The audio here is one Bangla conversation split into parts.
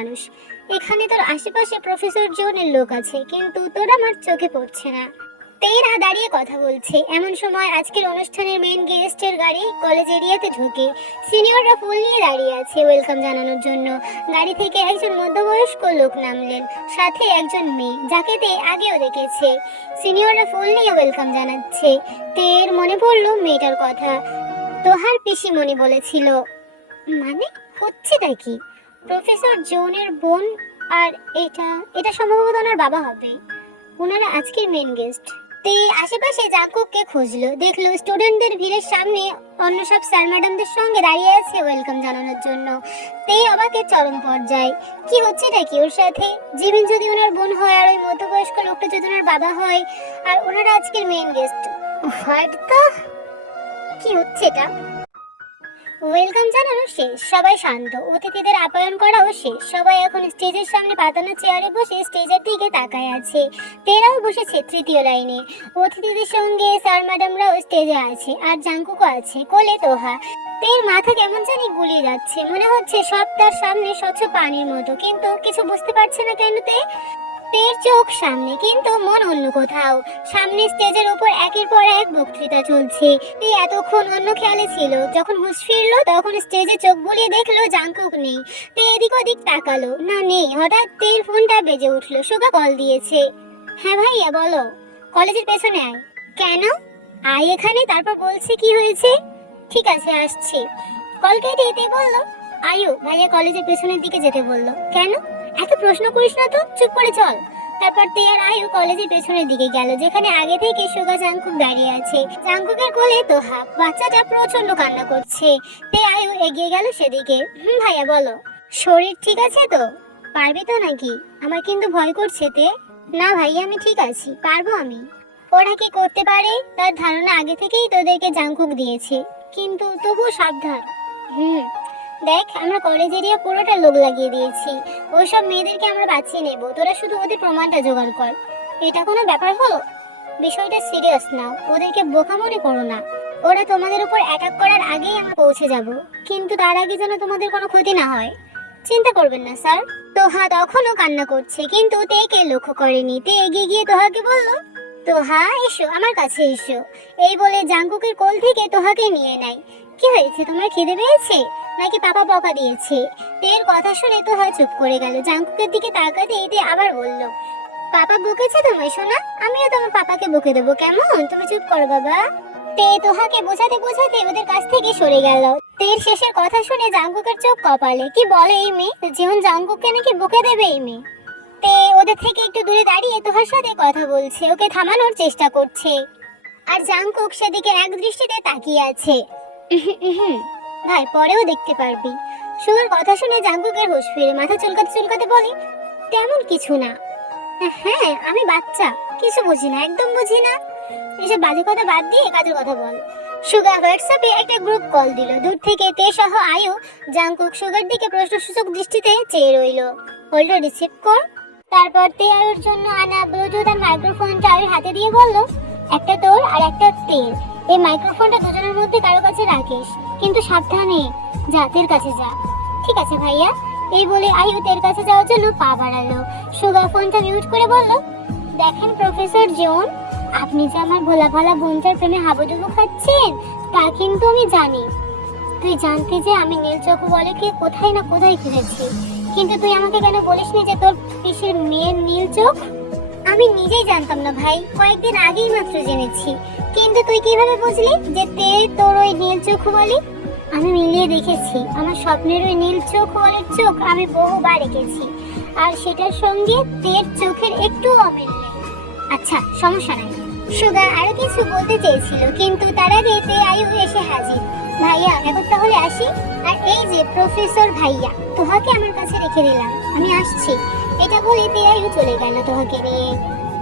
মানুষ। এখানে তোর আশেপাশে প্রফেসর জোনের লোক আছে, কিন্তু তোর আমার চোখে পড়ছে না। তেরা দাঁড়িয়ে কথা বলছে। এমন সময় আজকের অনুষ্ঠানের মেন গেস্টের গাড়ি কলেজ এরিয়াতে ঢোকে। সিনিয়ররা ফুল নিয়ে দাঁড়িয়ে আছে ওয়েলকাম জানানোর জন্য। গাড়ি থেকে একজন মধ্যবয়স্ক লোক নামলেন, সাথে একজন মেয়ে, যাকে তে আগেও দেখেছে। সিনিয়ররা ফুল নিয়ে ওয়েলকাম জানাচ্ছে। তের মনে পড়ল মেয়েটার কথা। তোহার পিসিমণি বলেছিল মানে হচ্ছেটা কি? প্রফেসর জোনের বোন আর এটা এটা সম্ভবত ওনার বাবা হবে। ওনারা আজকের মেন গেস্ট তে আশেপাশে জাকুবকে খুঁজলো, দেখল স্টুডেন্টদের ভিড়ের সামনে অন্য সব স্যার ম্যাডামদের সঙ্গে দাঁড়িয়ে আছে ওয়েলকাম জানানোর জন্য। তে অবাকের চরম পর্যায়ে, কি হচ্ছে নাকি ওর সাথে? জিমিন যদি ওনার বোন হয় আর ওই মধ্যবয়স্ক লোকটা যদি ওনার বাবা হয়, আর ওনারা আজকের মেন গেস্ট হোয়াট দ্য কি হচ্ছে এটা? ওয়েলকাম জানানো শেষ। সবাই শান্ত। অতিথিদের আপ্যায়ন করাও শেষ। সবাই এখন স্টেজের সামনে পাতানো চেয়ারে বসে স্টেজের দিকে তাকায় আছে। তেরাও বসেছে তৃতীয় লাইনে। অতিথিদের সঙ্গে স্যার ম্যাডামরাও স্টেজে আছে আর জাঙ্কুকও আছে। কোলে তোহা। তের মাথা কেমন জানি গুলিয়ে যাচ্ছে। মনে হচ্ছে সব তার সামনে স্বচ্ছ পানির মতো। কিন্তু কিছু বুঝতে পারছে না কেন তে? তের চোখ, সামনে কিন্তু মন অন্য কোথাও। সামনে স্টেজের উপর একের পর এক বক্তৃতা চলছে। তে এতক্ষণ অন্য খেয়ালে ছিল। যখন হুঁশ ফিরলো, তখন স্টেজে চোখ বুলিয়ে দেখল জাঙ্কুক নেই। তে এদিক ওদিক তাকালো। না, নেই। হঠাৎ তের ফোনটা বেজে উঠল। সুগা কল দিয়েছে। হ্যাঁ ভাইয়া, বলো। কলেজের পেছনে আয়। কেন? আয় এখানে, তারপর বলছে কি হয়েছে? ঠিক আছে, আসছি। কল কেটে তে বলল, আয়ু, ভাইয়া কলেজের পেছনের দিকে যেতে বলল। কেন? এত প্রশ্ন করিস না তো, চুপ করে চল। তারপর তে আর আয়ু কলেজের পেছনের দিকে গেল, যেখানে আগে থেকে সুগা জাংকুক দাঁড়িয়ে আছে। জাংকুকের কোলে তো হাফ বাচ্চাটা প্রচণ্ড কান্না করছে। তে আয়ু এগিয়ে গেল সেদিকে। হুম, ভাইয়া, বলো। শরীর ঠিক আছে তো? পারবি তো নাকি? আমার কিন্তু ভয় করছে তে। না ভাইয়া, আমি ঠিক আছি। পারব আমি। ওরা কি করতে পারে? তার ধারণা আগে থেকেই তোদেরকে জাংকুক দিয়েছে। কিন্তু তবুও সাবধান। হুম। দেখ, আমরা কলেজ এরিয়া পুরোটা লোক লাগিয়ে দিয়েছি। ওইসব মেয়েদেরকে আমরা বাঁচিয়ে নেব। তোরা শুধু ওদের প্রমাণটা জোগাড় কর। এটা কোনো ব্যাপার হলো? বিষয়টা সিরিয়াস নাও ওদেরকে বোকা মনে করো না। ওরা তোমাদের উপর অ্যাটাক করার আগেই আমরা পৌঁছে যাব। কিন্তু তার আগে যেন তোমাদের কোনো ক্ষতি না হয়। চিন্তা করবেন না, স্যার। তোহা তখনও কান্না করছে, কিন্তু তেকে লক্ষ্য করেনি। তে এগিয়ে গিয়ে তোহাকে বলল, তোহা, এসো, আমার কাছে এসো। এই বলে জাঙ্কুকের কোল থেকে তোহাকে নিয়ে নেয়। কি হয়েছে? তোমার খিদে পেয়েছে? নাকি পাপা বকা দিয়েছে। তের কথা শুনে তোহা চুপ করে গেল। জাঙ্কুকের দিকে তাকাতে এতে আবার বলল, পাপা বকেছে তোমায় শোনা আমিও তোমার পাপাকে বকে দেবো। কেমন? তুমি চুপ করো বাবা। তে তোহাকে বোঝাতে বোঝাতে ওদের কাছ থেকে সরে গেল। তের শেষের কথা শুনে জাঙ্কুকের চোখ কপালে। কি বলে এই মেয়ে? জীবন জাঙ্কুককে নাকি বকে দেবে এই মেয়ে? তে ওদের থেকে একটু দূরে দাঁড়িয়ে তোহার সাথে কথা বলছে। ওকে থামানোর চেষ্টা করছে। আর জাঙ্কুক সেদিকে এক দৃষ্টিতে তাকিয়ে আছে। ভাই, পরেও দেখতে পারবি। সুগার কথা শুনে জাঙ্কুকের হুঁশ ফিরে মাথা চুলকাতে চুলকাতে বলে, তেমন কিছু না। হ্যাঁ আমি বাচ্চা, কিছু বুঝি না, একদম বুঝি না। এসব বাজে কথা বাদ দিয়ে কাজের কথা বল। সুগা হোয়াটসঅ্যাপে একটা গ্রুপ কল দিল। দূর থেকে তে সহ আয়ু জাঙ্কুক সুগার দিকে প্রশ্নসূচক দৃষ্টিতে চেয়ে রইল। বলল রিসিভ কর তারপর তে আয়ুর জন্য আনা ব্লুটুথ আর মাইক্রোফোনটা আয়ুর হাতে দিয়ে বলল, একটা তোর আর একটা তেল এই মাইক্রোফোনটা দুজনের মধ্যে কারও কাছে রাখিস, কিন্তু সাবধানে জাতের কাছে যা। ঠিক আছে ভাইয়া? এই বলে আয়ু তের কাছে যাওয়ার জন্য পা বাড়ালো। সুগা ফোনটা মিউট করে বলল, দেখেন প্রফেসর জোন, আপনি যে আমার ভোলা ভালা বোনটার প্রেমে হাবুডুবু খাচ্ছেন, তা কিন্তু আমি জানি। তুই জানতি যে আমি নীল চকু বলে কোথায় না কোথায় খুঁজেছি কিন্তু তুই আমাকে কেন বলিসনি যে তোর পিসের মেয়ের নীল চোখ আমি নিজেই জানতাম না ভাই, কয়েকদিন আগেই মাত্র জেনেছি। কিন্তু তুই কীভাবে বুঝলি যে তে তোর ওই নীল চোখ বলি? আমি মিলিয়ে দেখেছি, আমার স্বপ্নের ওই নীল চোখ বলের চোখ আমি বহুবার এঁকেছি। আর সেটার সঙ্গে তের চোখের একটু অমিল আচ্ছা সমস্যা নাই। সুগা আরও কিছু বলতে চেয়েছিল, কিন্তু তার আগে তে আয়ু এসে হাজির। ভাইয়া, এখন তাহলে আসি। আর এই যে প্রফেসর ভাইয়া তোহাকে আমার কাছে রেখে দিলাম। আমি আসছি। এটা বলে আয়ু চলে গেল তোহাকে নিয়ে।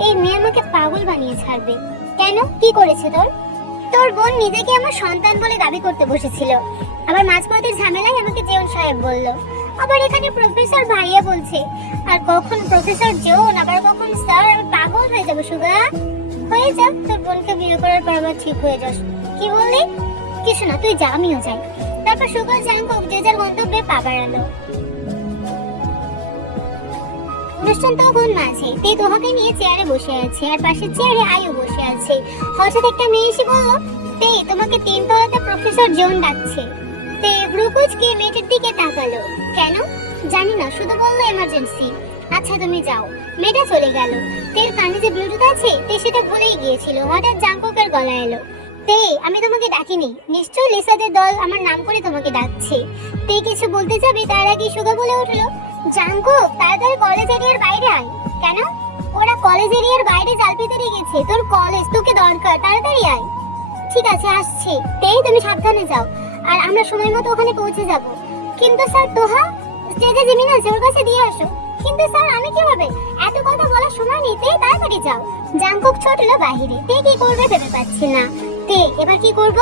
এই মেয়ে আমাকে পাগল বানিয়ে ছাড়বে। কেন? কি করেছে তোর? তোর বোন নিজেকে আমার সন্তান বলে দাবি করতে বসেছিল। আবার মাঝপথের ঝামেলায় আমাকে জেউন সাহেব বলল। আবার এখানে প্রফেসর ভাইয়া বলছে, আর কখন প্রফেসর জোন আবার কখন স্যার আমি পাগল হয়ে যাব, সুগা। হয়ে যা, তোর বোনকে বিয়ে করার পর আবার ঠিক হয়ে যাস। কি বললি? কিছু না, তুই যা আমিও যাই। তারপর সুগল জাঙ্কুক যে যার গন্তব্যে পা বাড়ালো। অনুষ্ঠান তখন মাঝে। তে তোহাকে নিয়ে চেয়ারে বসে আছে, আর পাশের চেয়ারে আয়ু বসে আছে। হঠাৎ একটা মেয়ে এসে বলল, তে, তোমাকে তিনতলাতে প্রফেসর জোন ডাকছে। তে ব্রুকুচকে মেয়েটার দিকে তাকালো। কেন? জানি না, শুধু বলল এমার্জেন্সি আচ্ছা তুমি যাও। মেয়েটা চলে গেল। তের কানে যে ব্লুটুথ আছে, তে সেটা ভুলেই গিয়েছিল। হঠাৎ জাঙ্কুকের গলা এলো। তে, আমি তোমাকে ডাকিনি। নিশ্চয়ই লিসাদের দল আমার নাম করে তোমাকে ডাকছে। তে কিছু বলতে যাবে, তার আগে সুগা বলে উঠল জাঙ্কুক তাড়াতাড়ি কলেজ এরিয়ার বাইরে আয়। কেন? ওরা কলেজ এরিয়ার বাইরে জাল পেতে রেখেছে তোর কলেজ তোকে দরকার। তাড়াতাড়ি আয়। ঠিক আছে, আসছি। তেই তুমি সাবধানে যাও। আর আমরা সময় মতো ওখানে পৌঁছে যাব। কিন্তু স্যার, তোহা স্টেজে জিমিন আছে ওর কাছে দিয়ে আসো। কিন্তু স্যার, আমি কীভাবে? এত কথা বলার সময় নেই। তে তাড়াতাড়ি যাও। জাঙ্কুক ছোটলো বাহিরে। তে কি করবে ভেবে পাচ্ছি না। তে, এবার কি করব?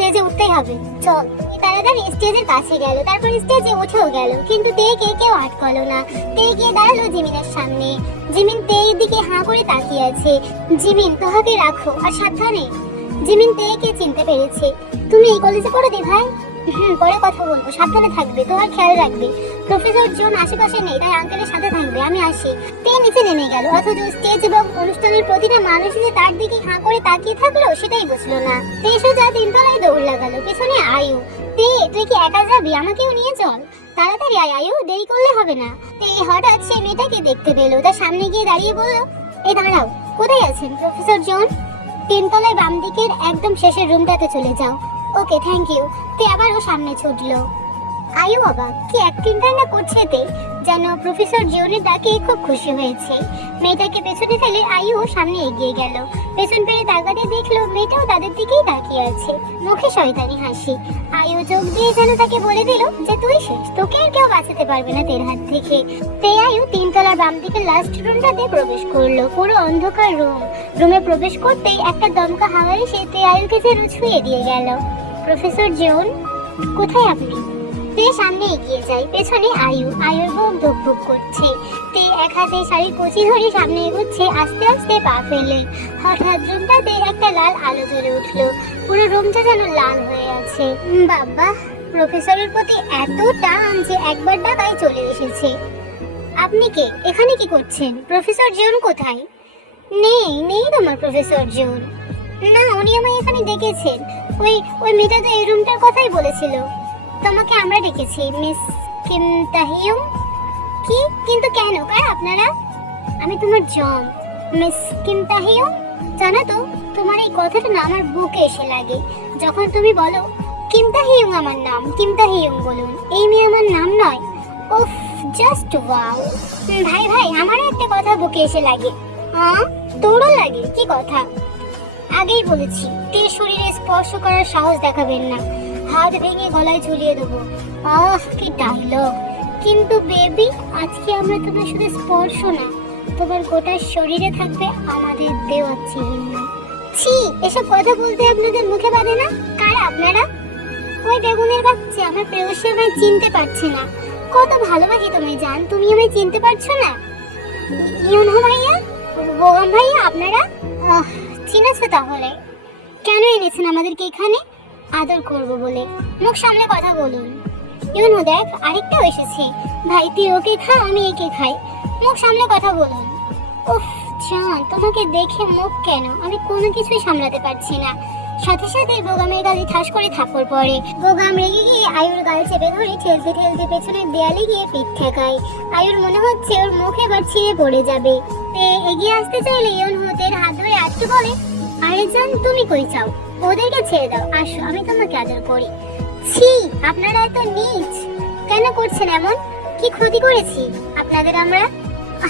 স্টেজে উঠতেই হবে। চল। তাড়াতাড়ি স্টেজের কাছে গেল, তারপর স্টেজে উঠেও গেল। কিন্তু তে কে কেউ আটকালো না। তে গিয়ে দাঁড়াল জিমিনের সামনে। জিমিন তে দিকে হাঁ করে তাকিয়ে আছে। জিমিন, তোহাকে রাখো, আর সাবধানে। জিমিন তে কে চিনতে পেরেছে। তুমি এই কলেজে পড়ো দি ভাই? হুম, পরে কথা বলব। সাবধানে থাকবে, তোমার খেয়াল রাখবে। প্রফেসর জন আশেপাশে নেই, তাই আঙ্কেলের সাথে থাকবে, আমি আসি। তে নিচে নেমে গেল, অথচ স্টেজ এবং অনুষ্ঠানের প্রতিটা মানুষ যে তার দিকে হাঁ করে তাকিয়ে থাকল, সেটাই বুঝলো না। তে সোজা তিনতলায় দৌড় লাগালো, পেছনে আয়ু। তে, তুই কি একা যাবি? আমাকেও নিয়ে চল। তাড়াতাড়ি আয়, আয়ু, দেরি করলে হবে না। তে হঠাৎ সে মেয়েটাকে দেখতে পেল, তার সামনে গিয়ে দাঁড়িয়ে বলল, এই, দাঁড়াও, কোথায় আছেন প্রফেসর জন? তিনতলায় বাম দিকের একদম শেষের রুমটাতে চলে যাও। ওকে থ্যাংক ইউ তে আবার ও সামনে ছুটলো। আয়ু বাবা কি অ্যাক্টিংটা না করছে তে যেন প্রফেসর জিওনের ডাকে খুব খুশি হয়েছে। মেয়েটাকে পেছনে ফেলে আয়ু সামনে এগিয়ে গেল। পেছন ফিরে তাকাতে দেখল মেয়েটাও তাদের দিকেই তাকিয়ে আছে। মুখে শয়তানি হাসি। আয়ু চোখ দিয়ে যেন তাকে বলে দিল যে, তুই শেষ। তোকে আর কেউ বাঁচাতে পারবে না তের হাত থেকে। তে আয়ু তিনতলার বাম দিকে লাস্ট রুমটাতে প্রবেশ করল। পুরো অন্ধকার রুম রুমে প্রবেশ করতেই একটা দমকা হাওয়া এসে তে আয়ুকে যেন ছুঁয়ে দিয়ে গেল। প্রফেসর জিওন, কোথায় আপনি? তে সামনে এগিয়ে যায়। পেছনে আয়ু। আয়ুর বুক ধুকপুক করছে। তে এক হাতে শাড়ির কচি ধরে সামনে এগোচ্ছে। আস্তে আস্তে পা ফেলে। হঠাৎ রুমটাতে একটা লাল আলো জ্বলে উঠল। পুরো রুমটা যেন লাল হয়ে আছে। বাবা, প্রফেসরের প্রতি এত টান যে একবার ডাকায় চলে এসেছে। আপনি কে? এখানে কি করছেন? প্রফেসর জিওন কোথায়? নেই নেই তোমার প্রফেসর জিওন না, উনি আমায় এখানে ডেকেছেন। ওই ওই মেয়েটা তো এই রুমটার কথাই বলেছিল। তোমাকে আমরা ডেকেছি, মিস কিম তাহিয়ুম কি? কিন্তু কেন? কার আপনারা? আমি তোমার জম, মিস কিম তাহিয়ুম জানো তো, তোমার এই কথাটা না আমার বুকে এসে লাগে। যখন তুমি বলো, কিম তাহিয়ুম আমার নাম, কিম তাহিয়ুম বলুন, এই মেয়ে আমার নাম নয়। উফ জাস্ট ওয়াও ভাই ভাই, আমারও একটা কথা বুকে এসে লাগে। হ্যাঁ তোরও লাগে? কি কথা? আগেই বলেছি তে শরীরে স্পর্শ করার সাহস দেখাবেন না। হাত ভেঙে গলায় ঝুলিয়ে দেবো। আহ, কি ডায়লগ কিন্তু বেবি আজকে আমরা তোমার শুধু স্পর্শ না। তোমার গোটা শরীরে থাকবে আমাদের দেওয়া চিহ্ন। ছি, এসব কথা বলতে আপনাদের মুখে বাঁধে না? কারা আপনারা? ওই বেগুনের বাচ্চা, আমার প্রেয়সী আমায় চিনতে পারছে না। কত ভালোবাসি তুমি জান। তুমি আমায় চিনতে পারছ না? ইউনহো ভাইয়া? বোগাম ভাইয়া, আপনারা? চিনেছো তাহলে। কেন এনেছেন আমাদেরকে এখানে? আদর করব বলে মুখ সামলে কথা বলুন। ইউনো দেখ আরেকটাও এসেছে। ভাই, তুই ওকে খা, আমি একে খাই। মুখ সামলে কথা বলুন। উফ, জান, তোমাকে দেখে মুখ কেন? আমি কোনো কিছুই সামলাতে পারছি না। সাথে সাথে বোগামের গালে ঠাস করে থাপ্পড় পড়ে। বোগাম রেগে গিয়ে আয়ুর গাল চেপে ধরে ঠেলতে ঠেলতে পেছনের দেয়ালে গিয়ে পিঠ ঠেকায়। আয়ুর মনে হচ্ছে ওর মুখ এবার ছিঁড়ে পড়ে যাবে। এগিয়ে আসতে চাইলে ইয়ন হতের হাত ধরে আটকে বলে, আরে জান, তুমি কই চাও? ওদেরকে ছেড়ে দাও। আসো, আমি তোমাকে আদর করি। ছি, আপনারা এত নিচ। কেন করছেন এমন? কি ক্ষতি করেছি? আপনাদের আমরা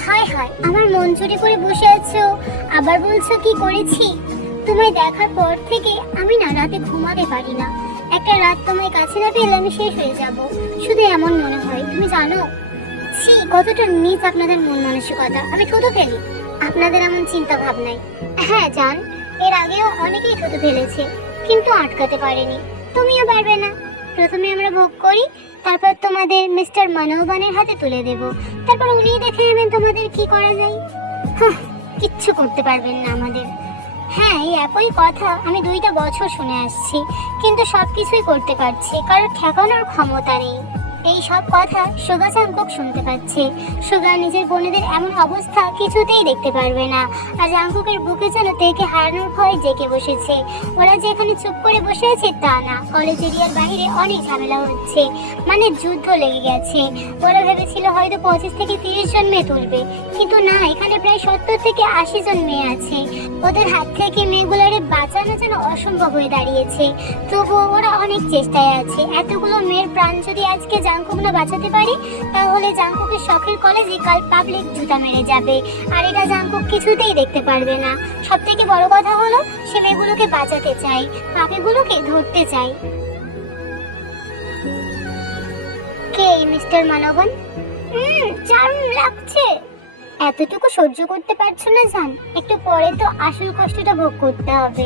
হায় হায়, আমার মন চুরি করে বসে আছো। আবার বলছো কি করেছি? তোমায় দেখার পর থেকে আমি না রাতে ঘুমাতে পারি না। একটা রাত তোমায় কাছে না পেলে আমি শেষ হয়ে যাব। শুধু এমন মনে হয়, তুমি জানো? ছি, কতটা নিচ আপনাদের মন মানসিকতা। আমি থুতু ফেলি। আপনাদের এমন চিন্তা ভাবনাই হ্যাঁ জান। এর আগেও অনেকেই থুতু ফেলেছে, কিন্তু আটকাতে পারেনি। তুমিও পারবে না। প্রথমে আমরা ভোগ করি, তারপর তোমাদের মিস্টার মানববানের হাতে তুলে দেব। তারপর উনিই দেখে নেবেন তোমাদের কি করা যায়। কিচ্ছু করতে পারবেন না আমাদের। হ্যাঁ এই একই কথা আমি দুইটা বছর শুনে আসছি, কিন্তু সব কিছুই করতে পারছি, কারণ ঠেকানোর ক্ষমতা নেই। এই সব কথা সুগা জাঙ্কুক শুনতে পাচ্ছে। সুগা নিজের বোনেদের এমন অবস্থা কিছুতেই দেখতে পারবে না। আর জাঙ্কুকের বুকে যেন তেকে হারানোর ভয় জেগে বসেছে। ওরা যে এখানে চুপ করে বসে আছে তা না। কলেজ এরিয়ার বাইরে অনেক ঝামেলা হচ্ছে। মানে যুদ্ধ লেগে গেছে। ওরা ভেবেছিল হয়তো পঁচিশ থেকে তিরিশ জন মেয়ে তুলবে। কিন্তু না, এখানে প্রায় সত্তর থেকে আশি জন মেয়ে আছে। ওদের হাত থেকে মেয়েগুলোরে বাঁচানো যেন অসম্ভব হয়ে দাঁড়িয়েছে। তবুও ওরা অনেক চেষ্টায় আছে। এতগুলো মেয়ের প্রাণ যদি আজকে জাঙ্কুক না বাঁচাতে পারি, তাহলে জাঙ্কুকের শখের কলেজে কাল পাবলিক জুতা মেরে যাবে। আর এটা জাঙ্কুক কিছুতেই দেখতে পারবে না। সব থেকে বড় কথা হলো, সে মেয়েগুলোকে বাঁচাতে চাই পাখিগুলোকে ধরতে চাই কে মিস্টার মানবন? হুম লাগছে। এতটুকু সহ্য করতে পারছ না জান, একটু পরে তো আসল কষ্টটা ভোগ করতে হবে।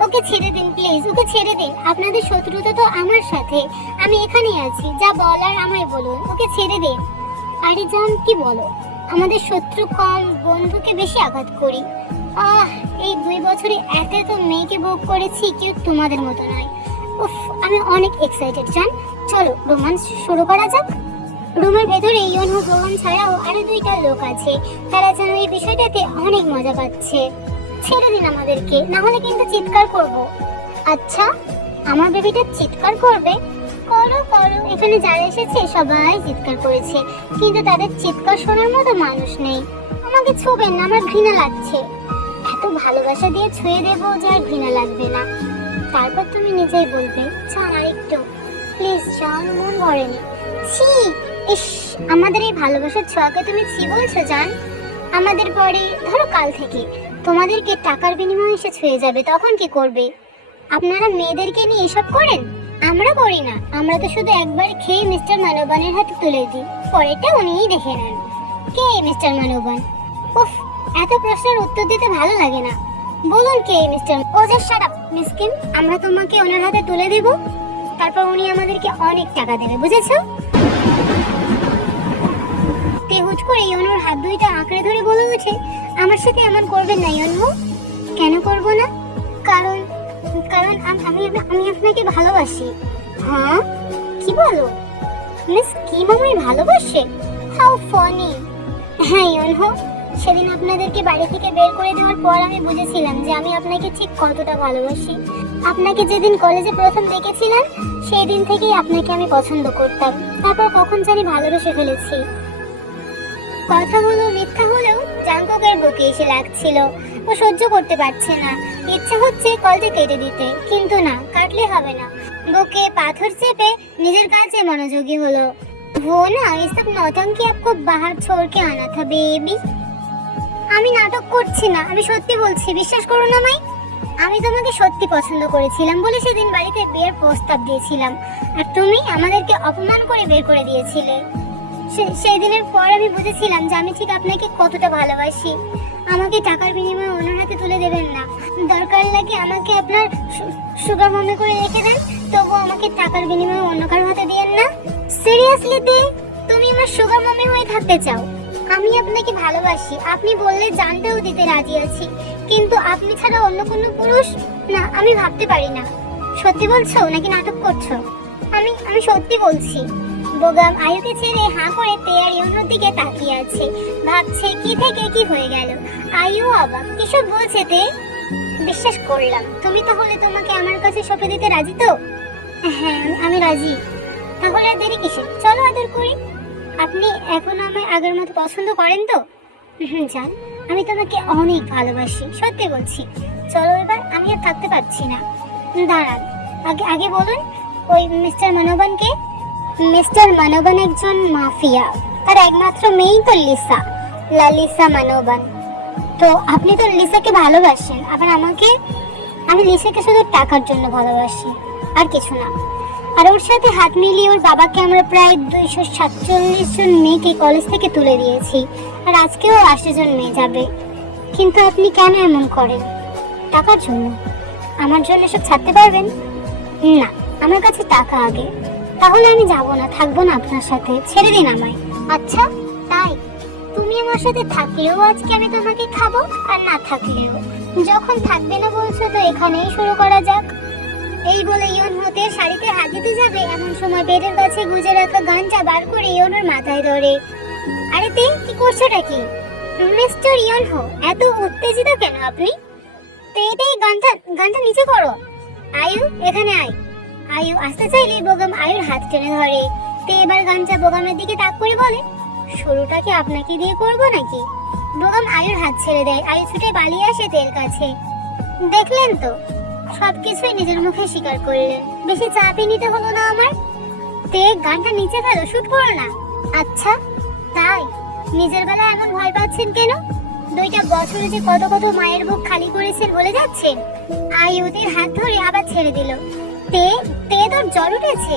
ওকে ছেড়ে দিন প্লিজ ওকে ছেড়ে দিন। আপনাদের শত্রুতা তো আমার সাথে। আমি এখানেই আছি। যা বলার আমায় বলুন। ওকে ছেড়ে দিন। আরে জান, কি বলো? আমাদের শত্রু কম, বন্ধুকে বেশি আঘাত করি। আহ, এই দুই বছরে এত এত মেয়েকে ভোগ করেছি, কেউ তোমাদের মতো নয়। উফ, আমি অনেক এক্সাইটেড জান। চলো, রোমান্স শুরু করা যাক। রুমের ভেতরে ইয়নহু গ্রহণ ছাড়াও আরও দুইটা লোক আছে। তারা যেন এই বিষয়টাতে অনেক মজা পাচ্ছে। ছেড়ে দিন আমাদেরকে না হলে কিন্তু চিৎকার করব। আচ্ছা আমার বেবিটা চিৎকার করবে? করো করো, এখানে যারা এসেছে সবাই চিৎকার করেছে, কিন্তু তাদের চিৎকার শোনার মতো মানুষ নেই। আমাকে ছুবেন না, আমার ঘৃণা লাগছে। এত ভালোবাসা দিয়ে ছুঁয়ে দেবো যে আর ঘৃণা লাগবে না। তারপর তুমি নিজেই বলবে চান আর একটু প্লিজ চান মন ভরেনি। ছি, ইস, আমাদের এই ভালোবাসার ছোঁয়াকে তুমি ছি বলছো, জান? আমাদের পরে, ধরো কাল থেকে তোমাদেরকে টাকার বিনিময়ে এসে ছুঁয়ে যাবে, তখন কি করবে? আপনারা মেয়েদেরকে নিয়ে এসব করেন? আমরা করি না। আমরা তো শুধু একবার খেয়ে মিস্টার মানবানের হাতে তুলে দিই। পরেরটা উনিই দেখে নেন। কে মিস্টার মানবান উফ, এত প্রশ্নের উত্তর দিতে ভালো লাগে না। বলুন কে মিস্টার ও যে শাট আপ মিসকিন আমরা তোমাকে ওনার হাতে তুলে দেব। তারপর উনি আমাদেরকে অনেক টাকা দেবে, বুঝেছ? হুট করে ইয়নোর হাত দুইটা আঁকড়ে ধরে বলে ওঠে আমার সাথে এমন করবেন না ইয়নহু কেন করব না? কারণ কারণ আমি আমি আপনাকে ভালোবাসি। হ্যাঁ? কি বলো? মিস কিম আমায় ভালোবাসে? How funny! হ্যাঁ ইয়নহু সেদিন আপনাদেরকে বাড়ি থেকে বের করে দেওয়ার পর আমি বুঝেছিলাম যে আমি আপনাকে ঠিক কতটা ভালোবাসি। আপনাকে যেদিন কলেজে প্রথম দেখেছিলাম সেই দিন থেকেই আপনাকে আমি পছন্দ করতাম। তারপর কখন জানি ভালোবেসে ফেলেছি। কথাগুলো মিথ্যা হলেও জাঙ্কুকের বুকে এসে লাগছিল ও সহ্য করতে পারছে না ইচ্ছে হচ্ছে কলটা কেটে দিতে কিন্তু না কাটলে হবে না বুকে পাথর চেপে নিজের কাজে মনোযোগী হলো वो ना ये सब नौटंकी आपको बाहर छोड़ के आना था बेबी আমি নাটক করছি না আমি সত্যি বলছি বিশ্বাস করো না মাই আমি তোমাকে সত্যি পছন্দ করেছিলাম বলে সেদিন বাড়িতে বিয়ের প্রস্তাব দিয়েছিলাম আর তুমি আমাদেরকে অপমান করে বের করে দিয়েছিলে সে- সেই দিনের পর আমি বুঝেছিলাম যে আমি ঠিক আপনাকে কতটা ভালোবাসি। আমাকে টাকার বিনিময়ে অন্যের হাতে তুলে দেবেন না। দরকার লাগে আমাকে আপনার সুগার মমে করে রেখে দেন, তবু আমাকে টাকার বিনিময়ে অন্য কারোর হাতে দিয়েন না। সিরিয়াসলি দে, তুমি আমার সুগার মমে হয়ে থাকতে চাও। আমি আপনাকে ভালোবাসি, আপনি বললে জানটাও দিতে রাজি আছি। কিন্তু আপনি ছাড়া অন্য কোনো পুরুষ, না, আমি ভাবতে পারি না। সত্যি বলছো, নাকি নাটক করছ? আমি আমি সত্যি বলছি। বোগাম আয়ুকে ছেড়ে হাঁ করে তেয়ার ইউনোর দিকে তাকিয়ে আছে। ভাবছে, কি থেকে কি হয়ে গেল? আয়ু অবাক। কিসব বলছে তে? বিশ্বাস করলাম। তুমি তাহলে তোমাকে আমার কাছে সঁপে দিতে রাজি তো? হ্যাঁ আমি- রাজি। তাহলে আর দেরি কিসে চলো আদর করি। আপনি এখন আমায় আগের মতো পছন্দ করেন তো? হুম জান আমি তোমাকে অনেক ভালোবাসি, সত্যি বলছি। চলো এবার, আমি আর থাকতে পারছি না। দাঁড়ান। আগে আগে বলুন, ওই মিস্টার মনোবনকে? মিস্টার মানবন একজন মাফিয়া। তার একমাত্র মেয়েই তো লিসা, লালিসা মানবন। তো আপনি তো লিসাকে ভালোবাসেন, আবার আমাকে, আমি লিসাকে শুধু টাকার জন্য ভালোবাসি, আর কিছু না। আর ওর সাথে হাত মিলিয়ে ওর বাবাকে আমরা প্রায় দুইশো সাতচল্লিশ জন মেয়েকে কলেজ থেকে তুলে দিয়েছি, আর আজকেও আশি জন মেয়ে যাবে। কিন্তু আপনি কেন এমন করেন? টাকার জন্য। আমার জন্য সব ছাড়তে পারবেন? না, আমার কাছে টাকা আগে। তাহলে আমি যাব না, থাকব না আপনার সাথে। ছেড়ে দিন আমায়। আচ্ছা তাই। তুমি আমার সাথে থাকলেও আজকে আমি তোমাকে খাব আর না থাকলেও। যখন থাকবে না বলছো তো এখানেই শুরু করা যাক। এই বলে ইয়ন হতে শাড়িতে হাত যাবে, এমন সময় বেডের কাছে গুজে রাখা গানটা বার করে ইয়নের মাথায় ধরে। আরে তে, কি করছোটা কি? মিস্টার ইয়ন হো, এত উত্তেজিত কেন আপনি? তে তে, গানটা গানটা নিচে করো। আয়ু, এখানে আয়। আয়ু আসতে চাইলে বোগাম আয়ুর হাত টেনে ধরে। তে এবার গানটা বোগামের দিকে তাক করে বলে শুরুটা কি আপনাকে দিয়ে করব নাকি? বোগাম আয়ুর হাত ছেড়ে দেয়, আয়ু ছুটে পালিয়ে আসে তের কাছে। দেখলেন তো, সবকিছুই নিজের মুখে স্বীকার করলেন। বেশি চাপই নিতে হলো না আমার। তে গানটা নিচে ফেলো, শুট করো না। আচ্ছা তাই? নিজের বেলা এমন ভয় পাচ্ছেন কেন? দুইটা বছরে যে কত কত মায়ের বুক খালি করেছেন বলে যাচ্ছেন? আয়ুদের হাত ধরে আবার ছেড়ে দিল। তে তে তোর জ্বর উঠেছে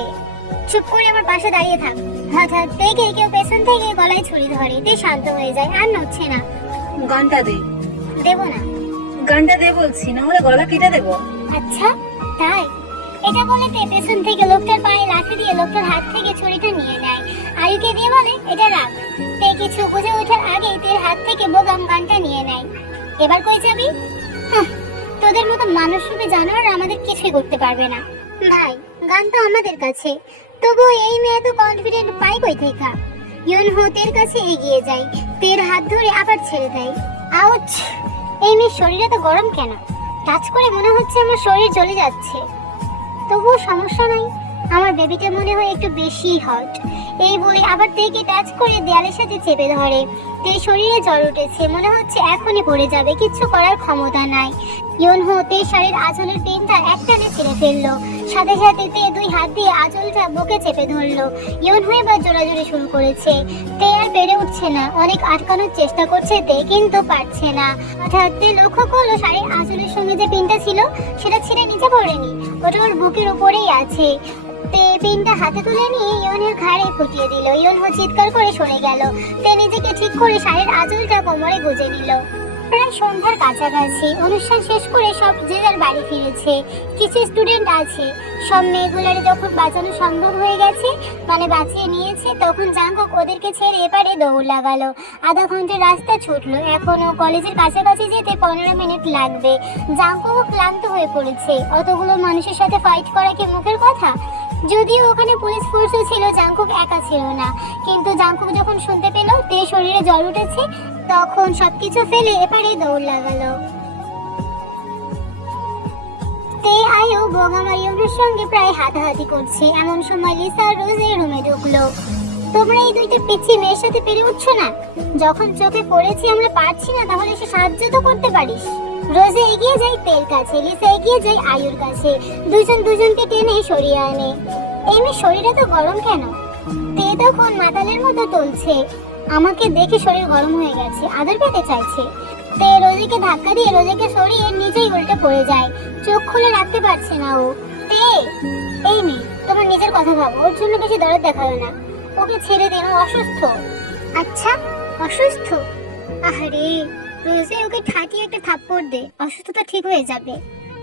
চুপ করে আমার পাশে দাঁড়িয়ে থাক। হঠাৎ দেখে কেউ পেছন থেকে গলায় ছুরি ধরে। তে শান্ত হয়ে যায় আর নড়ছে না। গানটা দে। দেব না। গানটা দে বলছি না হলে গলা কেটে দেবো। আচ্ছা তাই? এটা বলে তে পেছন থেকে লোকটার পায়ে লাঠি দিয়ে লোকটার হাত থেকে ছুরিটা নিয়ে নেয়। আয়ুকে দিয়ে বলে এটা রাখ তে কিছু বুঝে ওঠার আগে তের হাত থেকে বোগাম গানটা নিয়ে নেয়। এবার কই যাবি? তোদের মতো মানুষ রূপে জানোয়ার আমাদের কিছুই করতে পারবে না। ভাই গান তো আমাদের কাছে। তবুও এই মেয়ে তো কনফিডেন্ট পাই কই থেকে। ইয়ন হো তের কাছে এগিয়ে যায়, তের হাত ধরে আবার ছেড়ে দেয়। আউচ, এই মেয়ের শরীরে তো গরম কেন? টাচ করে মনে হচ্ছে আমার শরীর জ্বলে যাচ্ছে। তবুও সমস্যা নাই, আমার বেবিটা মনে হয় একটু বেশি হট এই বলে আবার তেকে টাচ করে দেয়ালের সাথে চেপে ধরে। তে শরীরে জ্বর উঠেছে, মনে হচ্ছে এখনই পড়ে যাবে, কিচ্ছু করার ক্ষমতা নাই। ইয়ন হতে শাড়ির আঁচলের পেনটা একটানে ছিঁড়ে ফেলল। সাথে সাথে তে দুই হাত দিয়ে আঁচলটা বুকে চেপে ধরলো। ইয়ন বা জোরাজোরি শুরু করেছে। তে আর পেরে উঠছে না। অনেক আটকানোর চেষ্টা করছে তে, কিন্তু পারছে না। হঠাৎ তে লক্ষ্য করল শাড়ির আঁচলের সঙ্গে যে পিনটা ছিল, সেটা ছিঁড়ে নিচে পড়েনি। ওটা ওর বুকের উপরেই আছে। তে পিনটা হাতে তুলে নিয়ে ইয়নের ঘাড়ে ফুটিয়ে দিল। ইয়ন চিৎকার করে সরে গেল। তে নিজেকে ঠিক করে শাড়ির আঁচলটা কোমরে গুজে নিল। প্রায় সন্ধ্যার কাছাকাছি। অনুষ্ঠান শেষ করে সব যে যার বাড়ি ফিরেছে। কিছু স্টুডেন্ট আছে। সব মেয়েগুলারে যখন বাঁচানো সম্ভব হয়ে গেছে মানে বাঁচিয়ে নিয়েছে, তখন জাঙ্কক ওদেরকে ছেড়ে এপারে দৌড় লাগালো। আধা ঘণ্টার রাস্তা ছুটলো। এখনও কলেজের কাছাকাছি যেতে পনেরো মিনিট লাগবে। জাঙ্কুকও ক্লান্ত হয়ে পড়েছে। অতগুলো মানুষের সাথে ফাইট করা কি মুখের কথা? যদিও ওখানে পুলিশ ফোর্সও ছিল জাঙ্কুক একা ছিল না। কিন্তু জাঙ্কুক যখন শুনতে পেল, তে শরীরে জল উঠেছে, তখন সবকিছু ফেলে এপারে দৌড় লাগালো। তে আয়ু বোগামারিয়নের সঙ্গে প্রায় হাতাহাতি করছে। এমন সময় লিসা রোজের রুমে ঢুকলো। তোমরা এই দুইটা পিচ্ছি মেয়ের সাথে পেরে উঠছো না? যখন চোখে পড়েছি, আমরা পারছি না, তাহলে সে সাহায্য তো করতে পারিস। রোজে এগিয়ে যায় তের কাছে লিসা এগিয়ে যায় আয়ুর কাছে। দুজন দুজনকে টেনে সরিয়ে আনে। এমনি শরীরে তো গরম কেন? তে তখন মাতালের মতো টলছে। আমাকে দেখে শরীর গরম হয়ে গেছে, আদর পেতে চাইছে। তে রোজিকে ধাক্কা দিয়ে রোজিকে সরিয়ে নিজেই উল্টে পড়ে যায়। চোখ খুলে রাখতে পারছে না ও। তে এই মেয়ে, তোমার নিজের কথা ভাবো, ওর জন্য বেশি দরদ দেখাবে না। ওকে ছেড়ে দিন ও অসুস্থ। আচ্ছা অসুস্থ? আহারে! রোজে ওকে ঠাটিয়ে একটা থাপ্পড় দে, অসুস্থতা ঠিক হয়ে যাবে।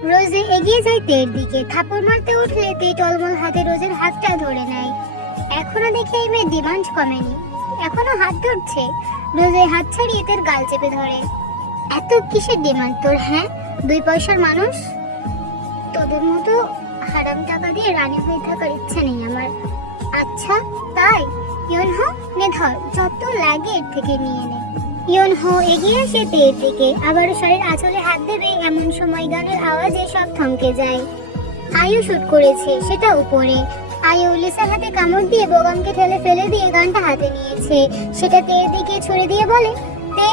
রোজে এগিয়ে যায় তের দিকে, থাপ্পড় মারতে উঠলে তে টলমল হাতে রোজের হাতটা ধরে নেয়। এখনও দেখি এই মেয়ে ডিমান্ড কমেনি। এখনও হাত ধরছে। রোজে হাত ছাড়িয়ে তের গাল চেপে ধরে। এত কিসের ডিমান্ড তোর হ্যাঁ? দুই পয়সার মানুষ? তোদের মতো হারাম টাকা দিয়ে রানী হয়ে থাকার ইচ্ছা নেই আমার। আচ্ছা তাই? ইয়ন হোক নে ধর, যত লাগে এর থেকে নিয়ে নে। ইয়ন হো এগিয়ে আসে তের দিকে। আবারও শাড়ির আঁচলে হাত দেবে এমন সময় গানের আওয়াজে সব থমকে যায়। আয়ু শুট করেছে, সেটা উপরে। আয়ু লিসার হাতে কামড় দিয়ে বোগামকে ঠেলে ফেলে দিয়ে গানটা হাতে নিয়েছে। সেটা তের দিকে ছুড়ে দিয়ে বলে, তে,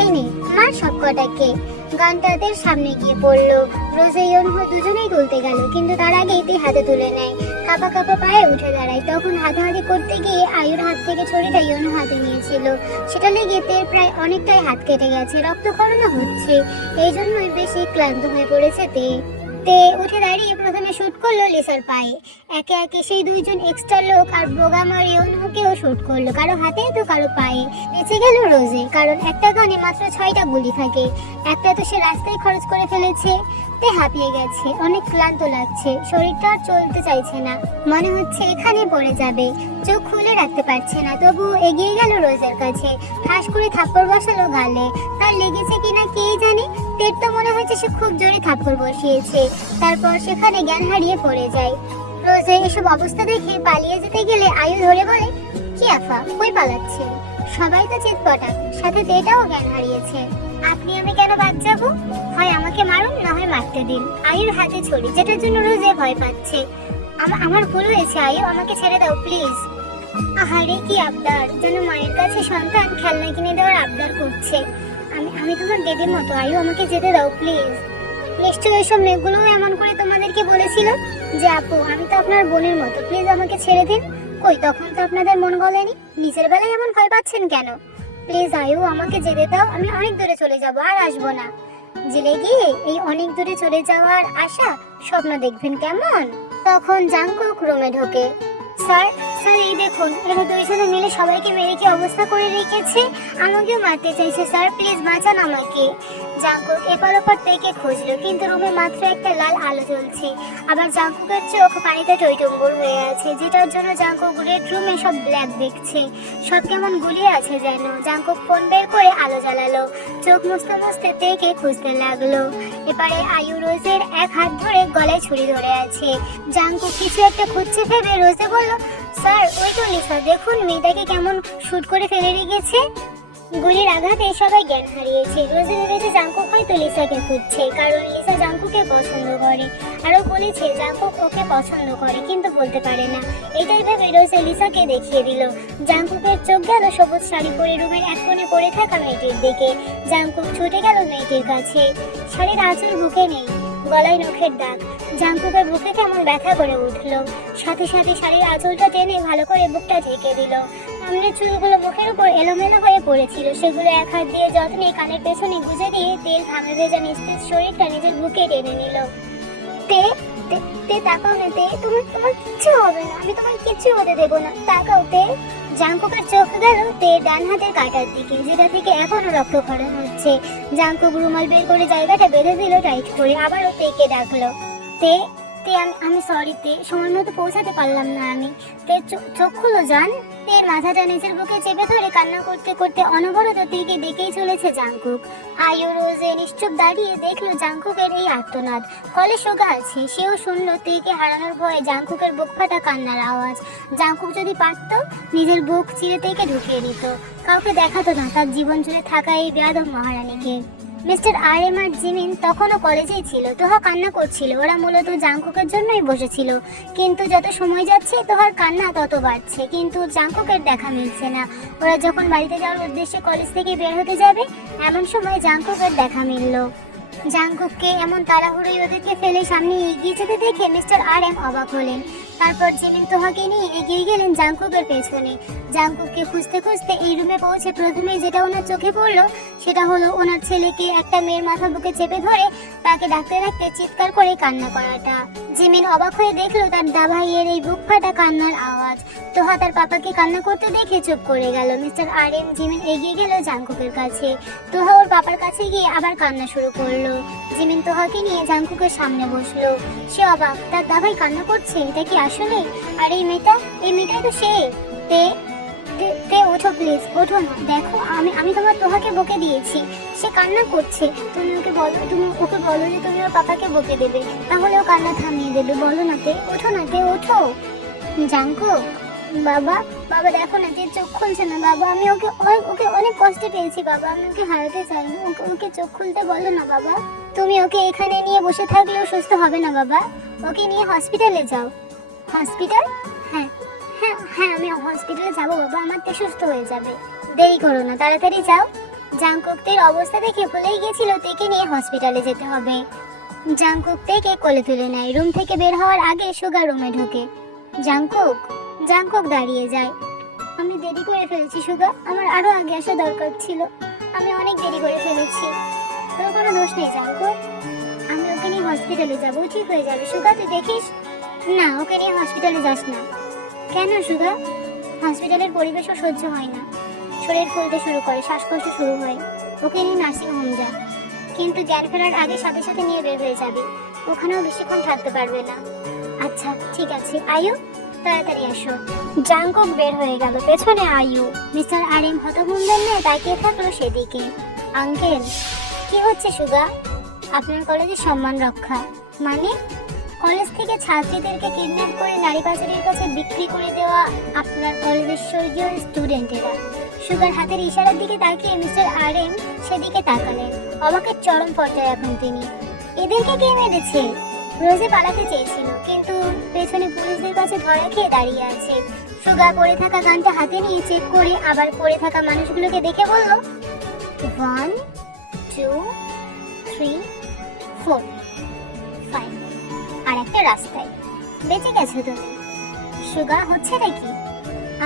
এই নে, মার সব কটাকে। গানটা তাদের সামনে গিয়ে পড়ল। রোজে ইয়নহ দুজনেই তুলতে গেল, কিন্তু তার আগে এটি হাতে তুলে নেয়। কাপা কাপা পায়ে উঠে দাঁড়ায়। তখন হাতাহাতি করতে গিয়ে আয়ুর হাত থেকে ছড়িটা ইয়নু হাতে নিয়েছিল। সেটা লেগে তের প্রায় অনেকটাই হাত কেটে গেছে রক্তকরণও হচ্ছে। এই জন্যই বেশি ক্লান্ত হয়ে পড়েছে তে। তে উঠে দাঁড়িয়ে প্রথমে শ্যুট করল লিসার পায়ে। একে একে সেই দুইজন এক্সট্রা লোক আর বোগামারিয়নকেও শ্যুট করল, কারও হাতে তো কারও পায়ে। বেঁচে গেল রোজে, কারণ একটা গানে মাত্র ছয়টা গুলি থাকে। একটা তো সে রাস্তায় খরচ করে ফেলেছে। তে হাঁপিয়ে গেছে, অনেক ক্লান্ত লাগছে, শরীরটা আর চলতে চাইছে না, মনে হচ্ছে এখানে পড়ে যাবে, চোখ খুলে রাখতে পারছে না, তবু এগিয়ে গেল রোজের কাছে, ঠাস করে থাপ্পড় বসালো গালে, তার লেগেছে কিনা কেই জানে, তের তো মনে হচ্ছে সে খুব জোরে থাপ্পড় বসিয়েছে, তারপর সেখানে জ্ঞান হারিয়ে পড়ে যায়। রোজে এসব অবস্থা দেখে পালিয়ে যেতে গেলে আয়ু ধরে বলে, কি আফা, কই পালাচ্ছে সবাই তো চিৎপটা, সাথে তেটাও জ্ঞান হারিয়েছে। আপনি আমি কেন বাদ যাব হয় আমাকে মারুন, না হয় মারতে দিন। আয়ুর হাতে ছড়ি যেটার জন্য রোজে ভয় পাচ্ছে। আমা- আমার ভুল হয়েছে আয়ু আমাকে ছেড়ে দাও, প্লিজ। আহারে, কি আবদার। যেন মায়ের কাছে সন্তান খেলনা কিনে দেওয়ার আবদার করছে। আমি আমি তোমার দিদির মতো আয়ু আমাকে যেতে দাও, প্লিজ। নিশ্চয়ই এসব মেয়েগুলো এমন করে তোমাদেরকে বলেছিল? যে, আপু, আমি তো আপনার বোনের মতো, প্লিজ আমাকে ছেড়ে দিন। কই, তখন তো আপনাদের মন গলেনি? নিজের বেলায় এমন ভয় পাচ্ছেন কেন? প্লিজ আয়ু, আমাকে যেতে দাও, আমি অনেক দূরে চলে যাব, আর আসব না। জেলে গিয়ে এই অনেক দূরে চলে যাওয়ার আশা স্বপ্ন দেখবেন কেমন? তখন জাংকুক রুমে ঢোকে। স্যার স্যার, এই দেখুন এরা দুইজনে মিলে সবাইকে মেরে কি অবস্থা করে রেখেছে? আমাকেও মারতে চাইছে, স্যার, প্লিজ বাঁচান আমাকে। জাংকুক এপার ওপার থেকে খুঁজলো, কিন্তু রুমে মাত্র একটা লাল আলো জ্বলছে। আবার জাংকুকের চোখ পানিতে টইটুম্বুর হয়ে আছে, যেটার জন্য জাংকুক রেড রুমে সব ব্ল্যাক দেখছে। সব কেমন গুলিয়ে আছে যেন জাংকুক ফোন বের করে আলো জ্বালালো, চোখ মুছতে মুছতে তেকে খুঁজতে লাগল। এবারে আয়ু রোজের এক হাত ধরে গলায় ছুরি ধরে আছে। জাংকুক কিছু একটা খুঁজছে ভেবে রোজে বলল, স্যার, ওই তো লিসা, দেখুন মেয়েটাকে কেমন শুট করে ফেলে রেখেছে। গুলির আঘাতে সবাই জ্ঞান হারিয়েছে। রোজে ভেবেছে জাংকুক হয়তো লিসাকে খুঁজছে, কারণ লিসা জাংকুকে পছন্দ করে। আরও বলেছে জাংকুক ওকে পছন্দ করে, কিন্তু বলতে পারে না। এটাই ভেবে রোজে লিসাকে দেখিয়ে দিল। জাংকুকের চোখ গেল সবুজ শাড়ি পরে রুমের এক কোণে পড়ে থাকা মেয়েটির দিকে। জাংকুক ছুটে গেল মেয়েটির কাছে। শাড়ির আঁচল বুকে নেই। গলায় নখের দাগ। জাংকুকের বুকে কেমন ব্যথা করে উঠল। সাথে সাথে শাড়ির আঁচলটা টেনে ভালো করে বুকটা ঢেকে দিল। সামনের চুলগুলো মুখের উপর এলোমেলো হয়ে পড়েছিল। সেগুলো এক হাত দিয়ে যত্নে কানের পেছনে গুজে দিয়ে তেল ঘামে ভেজা নিস্তেজ শরীরটা নিজের বুকে টেনে নিল। তে তে তাকাও না তে। তোমার তোমার কিচ্ছু হবে না। আমি তোমার কিচ্ছু হতে দেবো না। তাকাও তে। জাংকুকের চোখ গেল তে ডান হাতের কাটার দিকে, যেটা থেকে এখনও রক্তক্ষরণ হচ্ছে। জাঙ্কুক রুমাল বের করে জায়গাটা বেঁধে দিল, টাইট করে আবারও তেকে ডাকলো। তে তে, আমি সরি তে, সময় মতো পৌঁছাতে পারলাম না আমি। তে চোখ খুলো যান তের মাথাটা নিজের বুকে চেপে ধরে কান্না করতে করতে অনবরত দিকে ডেকেই চলেছে জাংকুক। আয়ু রোজে নিশ্চুপ দাঁড়িয়ে দেখল জাংকুকের এই আত্মনাদ কলে সোগা আছে, সেও শুনলো তেকে হারানোর ভয়ে জাংকুকের বুক ফাটা কান্নার আওয়াজ। জাংকুক যদি পারত, নিজের বুক চিরে তেকে ঢুকিয়ে দিত। কাউকে দেখাতো না, তার জীবন জুড়ে থাকা এই বেয়াদব মহারানীকে। মিস্টার আর এম আর জিমিন তখনও কলেজেই ছিল। তোহা কান্না করছিল। ওরা মূলত জাংকুকের জন্যই বসেছিল। কিন্তু যত সময় যাচ্ছে, তোহার কান্না তত বাড়ছে। কিন্তু জাংকুকের দেখা মিলছে না। ওরা যখন বাড়িতে যাওয়ার উদ্দেশ্যে কলেজ থেকে বের হতে যাবে, এমন সময় জাংকুকের দেখা মিলল। জাংকুককে এমন তাড়াহুড়োই ওদেরকে ফেলে সামনে এগিয়ে যেতে দেখে মিস্টার আর এম অবাক হলেন। তারপর জিমিন তোহাকে নিয়ে এগিয়ে গেলেন জাংকুকের পেছনে। জাংকুককে খুঁজতে খুঁজতে এই রুমে পৌঁছে প্রথমে যেটা ওনার চোখে পড়ল, সেটা হলো ওনার ছেলেকে একটা মেয়ের মাথা বুকে চেপে ধরে তাকে ডাকতে ডাকতে চিৎকার করে কান্না করাটা। জিমিন অবাক হয়ে দেখল তার দাভাইয়ের এই বুক ফাটা কান্নার আওয়াজ। তোহা তার পাপাকে কান্না করতে দেখে চুপ করে গেল। মিস্টার আর এম জিমিন এগিয়ে গেল জাংকুকের কাছে। তোহা ওর পাপার কাছে গিয়ে আবার কান্না শুরু করল। জিমিন তোহাকে নিয়ে জাংকুকের সামনে বসল। সে অবাক, তার দাভাই কান্না করছে? এটা কি আসলে? আর এই মেয়েটা, এই মেয়েটাই তো সে। তে, তে- ওঠো প্লিজ ওঠো না। দেখো, আমি আমি তোমার তোহাকে বকে দিয়েছি। সে কান্না করছে। তুমি ওকে বলো, তুমি ওকে বলো যে তুমি ওর পাপাকে বকে দেবে। তাহলে ও কান্না থামিয়ে দেবে। বলো না তে, ওঠো না তে, ওঠো। জাঙ্কো, বাবা বাবা দেখো না তে, চোখ খুলছে না। বাবা, আমি ওকে ওকে অনেক কষ্টে পেয়েছি। বাবা, আমি ওকে হারাতে চাই ওকে ওকে চোখ খুলতে বলো না বাবা। তুমি ওকে এখানে নিয়ে বসে থাকলেও সুস্থ হবে না বাবা। ওকে নিয়ে হসপিটালে যাও। হসপিটাল হ্যাঁ। হ্যাঁ হ্যাঁ আমি হসপিটালে যাব, বাবা আমার তে সুস্থ হয়ে যাবে। দেরি করো না, তাড়াতাড়ি যাও। জাংকুকদের অবস্থা দেখে ভুলেই গেছিল, তেকে নিয়ে হসপিটালে যেতে হবে। জাংকুক থেকে কোলে তুলে নেয়? রুম থেকে বের হওয়ার আগে সুগার রুমে ঢোকে। জাংকুক জাংকুক দাঁড়িয়ে যায়। আমি দেরি করে ফেলেছি সুগা আমার আরও আগে আসা দরকার ছিল। আমি অনেক দেরি করে ফেলেছি। তোর কোনো দোষ নেই, জাংকুক। আমি ওকে নিয়ে হসপিটালে যাব, ঠিক হয়ে যাবে। সুগা তুই দেখিস? না, ওকে নিয়ে হসপিটালে যাস না। কেন সুগা হসপিটালের পরিবেশও সহ্য হয় না। শরীর ফুলতে শুরু করে, শ্বাসকষ্ট শুরু হয়। ওকে নিয়ে নার্সিং হোম যা। কিন্তু জ্ঞান ফেরার আগে সাথে সাথে নিয়ে বের হয়ে যাবে। ওখানেও বেশিক্ষণ থাকতে পারবে না। আচ্ছা ঠিক আছে। আয়ু? তাড়াতাড়ি আসো। জাঙ্কক বের হয়ে গেল। পেছনে আয়ু। মিস্টার আরিম হতভম্বের নিয়ে তাকিয়ে থাকল সেদিকে। আঙ্কেল, কি হচ্ছে সুগা আপনার কলেজে সম্মান রক্ষা। মানে? কলেজ থেকে ছাত্রীদেরকে কিডন্যাপ করে নারী পাচারের কাছে বিক্রি করে দেওয়া আপনার কলেজের স্বর্গীয় স্টুডেন্টেরা সুগার হাতের ইশারার দিকে তাকিয়ে মিস্টার আর এম সেদিকে তাকালেন। অবাকের চরম পর্যায়ে এখন তিনি। এদেরকে কে মেরেছে? রোজে পালাতে চেয়েছিল, কিন্তু পেছনে পুলিশদের কাছে ধরা খেয়ে দাঁড়িয়ে আছে। সুগা পড়ে থাকা গানটা হাতে নিয়ে চেক করে আবার পড়ে থাকা মানুষগুলোকে দেখে বলল ওয়ান টু থ্রি ফোর আর একটা রাস্তায়। বেঁচে গেছো তুমি সুগা হচ্ছে নাকি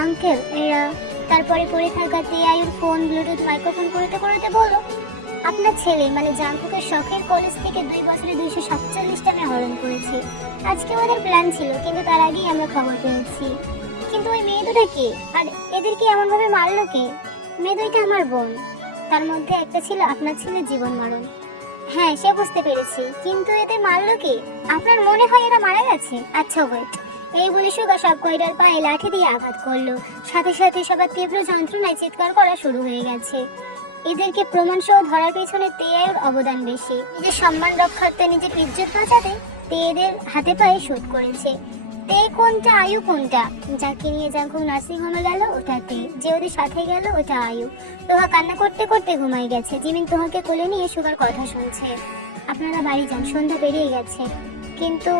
আঙ্কেল, এরা তারপরে পড়ে থাকা টিআইয়ের ফোন, ব্লুটুথ, মাইক্রোফোন করতে করতে বলল, আপনার ছেলে মানে জাঙ্কুকের শখের কলেজ থেকে দুই বছরে দুইশো সাতচল্লিশটা মেয়ে হরণ করেছি। আজকে ওদের প্ল্যান ছিল, কিন্তু তার আগেই আমরা খবর পেয়েছি। কিন্তু ওই মেয়ে দুটা কে? আর এদেরকে এমনভাবে মারলো কে? মেয়ে দুইটা আমার বোন। তার মধ্যে একটা ছিল আপনার ছেলে জীবন মরণ। হ্যাঁ সে বুঝতে পেরেছি। কিন্তু এতে মারলো কি? আপনার মনে হয় এরা মারা গেছে? আচ্ছা ওয়েট। এই বলে সুগা সব কয়টার পায়ে লাঠি দিয়ে আঘাত করল। সাথে সাথে সবার তীব্র যন্ত্রণায় চিৎকার করা শুরু হয়ে গেছে। এদেরকে প্রমাণ সহ ধরার পেছনে তেয়ের অবদান বেশি। নিজের সম্মান রক্ষার্থে নিজের ইজ্জত বাঁচাতে তেয়েদের হাতে পায়ে শোধ করেছে। তে কোনটা, আয়ু কোনটা? যাকে নিয়ে জাঙ্কুক নার্সিং হোমে গেল ওটা তে যে ওদের সাথে গেল, ওটা আয়ু। তোহা কান্না করতে করতে ঘুমাই গেছে। জিমিন তোহাকে কোলে নিয়ে সুগার কথা শুনছে। আপনারা বাড়ি যান, সন্ধ্যা বেরিয়ে গেছে। কিন্তু